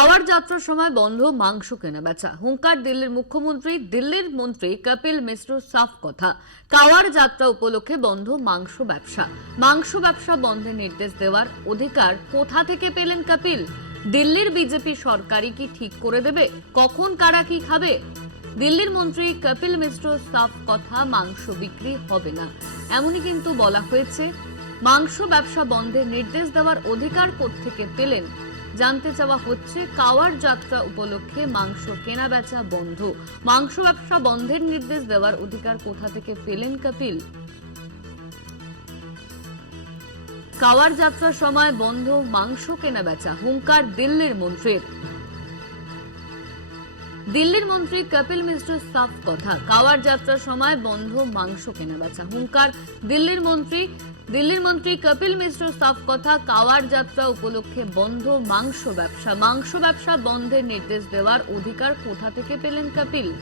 কাওয়ার যাত্রার সময় বন্ধ মাংস কেনা বেচা। হুঙ্কার দিল্লির মুখ্যমন্ত্রী, দিল্লির মন্ত্রী কপিল মিশ্র সাফ কথা। কাওয়ার যাত্রা উপলক্ষে বন্ধ মাংস ব্যবসা। মাংস ব্যবসা বন্ধের নির্দেশ দেওয়ার অধিকার কোথা থেকে পেলেন কপিল? দিল্লির বিজেপি সরকারই কি ঠিক করে দেবে? কখন কারা কি খাবে? দিল্লির মন্ত্রী কপিল মিশ্র সাফ কথা, মাংস বিক্রি হবে না। এমনই কিন্তু বলা হয়েছে, মাংস ব্যবসা বন্ধের নির্দেশ দেওয়ার অধিকার থেকে পেলেন জানতে চাওয়া হচ্ছে, কাওয়ার যাত্রা উপলক্ষে মাংস কেনা বেচা বন্ধ। মাংস ব্যবসা বন্ধের নির্দেশ দেওয়ার অধিকার কোথা থেকে পেলেন কপিল? কাওয়ার যাত্রার সময় বন্ধ মাংস কেনা বেচা হুঙ্কার দিল্লির মন্ত্রীর। দিল্লির মন্ত্রী কপিল মিশ্র সাফ কথা, কাওয়ার যাত্রার সময় বন্ধ মাংস কেনা বেচা হুঙ্কার দিল্লির মন্ত্রী দিল্লির মন্ত্রী কপিল মিশ্র সাফ কথা, কাওয়ার যাত্রা উপলক্ষে বন্ধ মাংস ব্যবসা। মাংস ব্যবসা বন্ধের নির্দেশ দেওয়ার অধিকার কোথা থেকে পেলেন কপিল?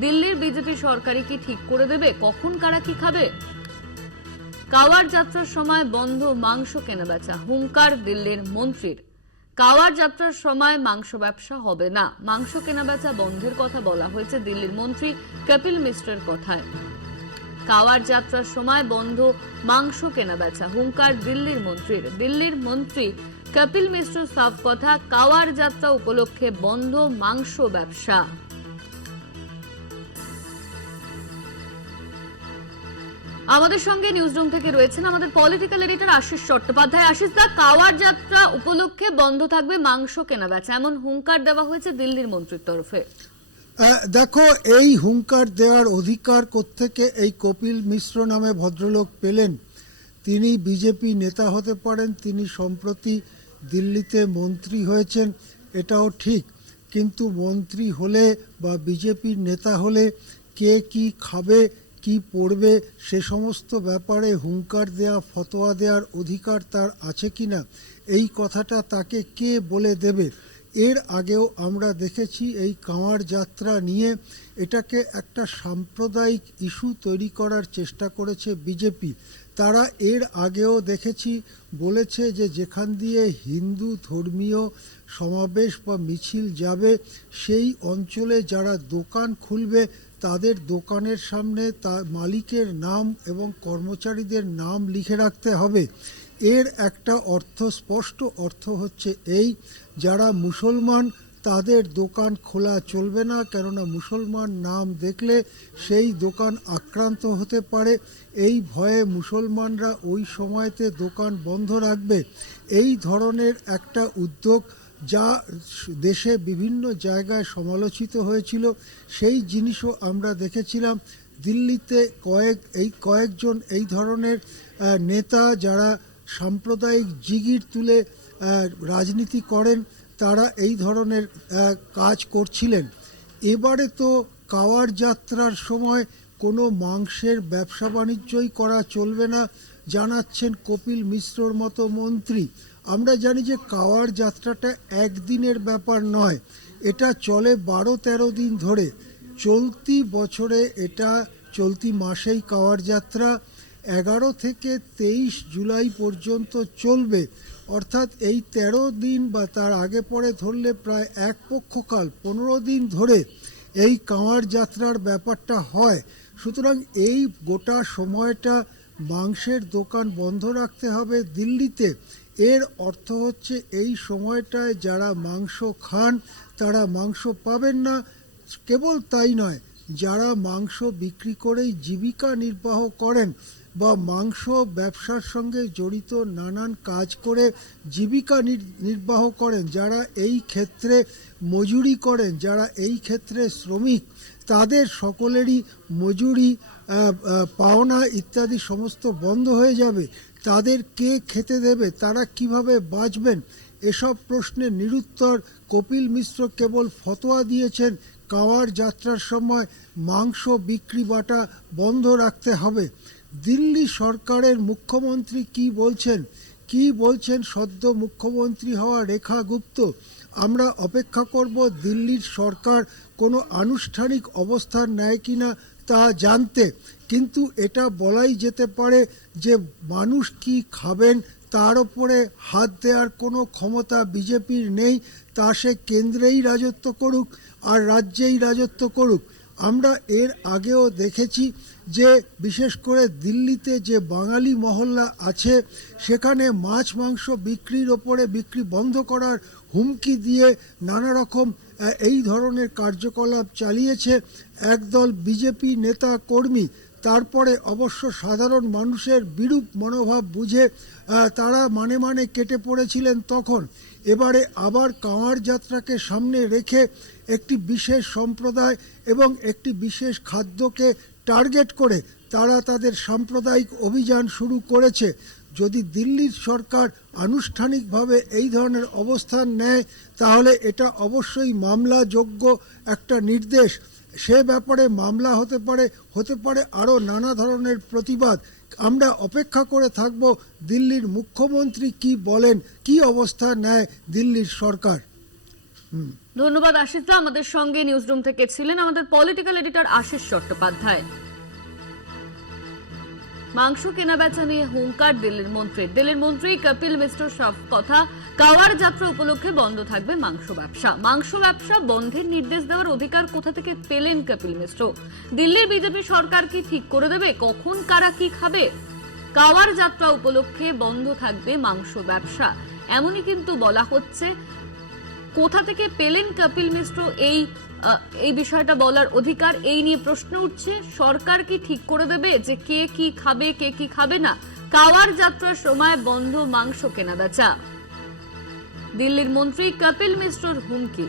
দিল্লির বিজেপি সরকারই কি ঠিক করে দেবে? কখন কারা কি খাবে? কাওয়ার যাত্রার সময় বন্ধ মাংস কেনা বেচা, হুঙ্কার দিল্লির মন্ত্রীর। কাওয়ার যাত্রার সময় মাংস ব্যবসা হবে না। মাংস কেনা বেচা বন্ধের কথা বলা হয়েছে দিল্লির মন্ত্রী কপিল মিশ্রের কথায়। কাওয়ার যাত্রার সময় বন্ধ মাংস কেনা বেচা। হুঙ্কার দিল্লির মন্ত্রীর। দিল্লির মন্ত্রী কপিল মিশ্র সাফ কথা, কাওয়ার যাত্রা উপলক্ষে বন্ধ মাংস ব্যবসা। আমাদের সঙ্গে নিউজ নিউজরুম থেকে রয়েছেন আমাদের পলিটিক্যাল এডিটর আশিস চট্টোপাধ্যায়। আশিস দা, কাওয়ার যাত্রা উপলক্ষে বন্ধ থাকবে মাংস কেনা বেচা। এমন হুঙ্কার দেওয়া হয়েছে দিল্লির মন্ত্রীর তরফে। দেখো, এই হুঙ্কার দেওয়ার অধিকার কোত্থেকে এই কপিল মিশ্র নামে ভদ্রলোক পেলেন? তিনি বিজেপি নেতা হতে পারেন, তিনি সম্প্রতি দিল্লিতে মন্ত্রী হয়েছেন, এটাও ঠিক। কিন্তু মন্ত্রী হলে বা বিজেপির নেতা হলে কে কি খাবে, কি পড়বে, সে সমস্ত ব্যাপারে হুঙ্কার দেয়া, ফতোয়া দেওয়ার অধিকার তার আছে কি না এই কথাটা তাকে কে বলে দেবে? এর আগেও আমরা দেখেছি এই কাঁওয়ার যাত্রা নিয়ে এটাকে একটা সাম্প্রদায়িক ইস্যু তৈরি করার চেষ্টা করেছে বিজেপি। তারা এর আগেও দেখেছি, বলেছে যে যেখান দিয়ে হিন্দু ধর্মীয় সমাবেশ বা মিছিল যাবে, সেই অঞ্চলে যারা দোকান খুলবে, তাদের দোকানের সামনে তা মালিকের নাম এবং কর্মচারীদের নাম লিখে রাখতে হবে। এর একটা অর্থ, স্পষ্ট অর্থ হচ্ছে এই, যারা মুসলমান তাদের দোকান খোলা চলবে না, কেননা মুসলমান নাম দেখলে সেই দোকান আক্রান্ত হতে পারে। এই ভয়ে মুসলমানরা ওই সময়তে দোকান বন্ধ রাখবে। এই ধরনের একটা উদ্যোগ যা দেশে বিভিন্ন জায়গায় সমালোচিত হয়েছিল, সেই জিনিসও আমরা দেখেছিলাম। দিল্লিতে কয়েক, এই কয়েকজন এই ধরনের নেতা যারা সাম্প্রদায়িক জিগির তুলে রাজনীতি করেন, তারা এই ধরনের কাজ করছিলেন। এবারে তো কাওয়ার যাত্রার সময় কোনো মাংসের ব্যবসা বাণিজ্যই করা চলবে না, জানাচ্ছেন কপিল মিশ্রর মতো মন্ত্রী। আমরা জানি যে কাওয়ার যাত্রাটা একদিনের ব্যাপার নয়, এটা চলে বারো তেরো দিন ধরে। চলতি বছরে এটা, চলতি মাসেই কাওয়ার যাত্রা এগারো থেকে তেইশ জুলাই পর্যন্ত চলবে। অর্থাৎ এই তেরো দিন বা তার আগে পরে ধরলে প্রায় এক পক্ষকাল, পনেরো দিন ধরে এই কাঁওয়ার যাত্রার ব্যাপারটা হয়। সুতরাং এই গোটা সময়টা মাংসের দোকান বন্ধ রাখতে হবে দিল্লিতে। এর অর্থ হচ্ছে এই সময়টায় যারা মাংস খান, তারা মাংস পাবেন না। কেবল তাই নয়, যারা মাংস বিক্রি করেই জীবিকা নির্বাহ করেন বা মাংস ব্যবসার সঙ্গে জড়িত নানান কাজ করে জীবিকা নির- নির্বাহ করেন, যারা এই ক্ষেত্রে মজুরি করেন, যারা এই ক্ষেত্রে শ্রমিক, তাদের সকলেরই মজুরি পাওনা ইত্যাদি সমস্ত বন্ধ হয়ে যাবে। তাদের কে খেতে দেবে? তারা কীভাবে বাঁচবেন? এসব প্রশ্নের নিরুত্তর কপিল মিশ্র কেবল ফতোয়া দিয়েছেন, কাওয়ার যাত্রার সময় মাংস বিক্রি বাটা বন্ধ রাখতে হবে। দিল্লি সরকারের মুখ্যমন্ত্রী কি বলছেন? কি বলছেন সদ্য মুখ্যমন্ত্রী হওয়া রেখা গুপ্ত? আমরা অপেক্ষা করব দিল্লির সরকার কোনো আনুষ্ঠানিক অবস্থান নেয় কিনা তা জানতে। কিন্তু এটা বলাই যেতে পারে যে মানুষ কি খাবেন, তার ওপরে হাত দেওয়ার কোনো ক্ষমতা বিজেপির নেই, তা সে কেন্দ্রেই রাজত্ব করুক আর রাজ্যেই রাজত্ব করুক। আমরা এর আগেও দেখেছি যে বিশেষ করে দিল্লিতে যে বাঙালি মহল্লা আছে, সেখানে মাছ মাংস বিক্রির ওপরে বিক্রি বন্ধ করার হুমকি দিয়ে নানা রকম এই ধরনের কার্যকলাপ চালিয়েছে একদল বিজেপি নেতা কর্মী। তারপরে অবশ্য সাধারণ মানুষের বিরূপ মনোভাব বুঝে তারা মানে মানে কেটে পড়েছিলেন তখন। এবারে আবার কাঁওয়ার যাত্রাকে সামনে রেখে একটি বিশেষ সম্প্রদায় এবং একটি বিশেষ খাদ্যকে টার্গেট করে তারা তাদের সাম্প্রদায়িক অভিযান শুরু করেছে। যদি দিল্লির সরকার আনুষ্ঠানিকভাবে এই ধরনের অবস্থান নেয়, তাহলে এটা অবশ্যই মামলাযোগ্য একটা নির্দেশ। সে ব্যাপারে মামলা হতে পারে হতে পারে আরও নানা ধরনের প্রতিবাদ। আমরা অপেক্ষা করে থাকব দিল্লির মুখ্যমন্ত্রী কি বলেন, কি অবস্থা নেয় দিল্লির সরকার। ধন্যবাদ আশিসদা আমাদের সঙ্গে নিউজ রুম থেকে ছিলেন আমাদের পলিটিক্যাল এডিটর আশিস চট্টোপাধ্যায়। মাংস কেনা বেচা নিয়ে হুঙ্কার দিল্লির মন্ত্রী। দিল্লির মন্ত্রী কপিল মিশ্র সব কথা, কাওয়ার যাত্রা উপলক্ষে বন্ধ থাকবে মাংস ব্যবসা। মাংস ব্যবসা বন্ধের নির্দেশ দেওয়ার অধিকার কোথা থেকে পেলেন কপিল মিশ্র? দিল্লির বিজেপি সরকার কি ঠিক করে দেবে? কখন কারা কি খাবে? কাওয়ার যাত্রা উপলক্ষে বন্ধ থাকবে মাংস ব্যবসা। এমনই কিন্তু বলা হচ্ছে। কোথা থেকে পেলেন কপিল মিশ্র এই এই বিষয়টা বলার অধিকার এই নিয়ে প্রশ্ন উঠছে, সরকার কি ঠিক করে দেবে যে কে কি খাবে, কে কি খাবে না? কাওয়ার যাত্রার সময় বন্ধ মাংস কেনা বেচা দিল্লির মন্ত্রী কপিল মিশ্রর হুমকি।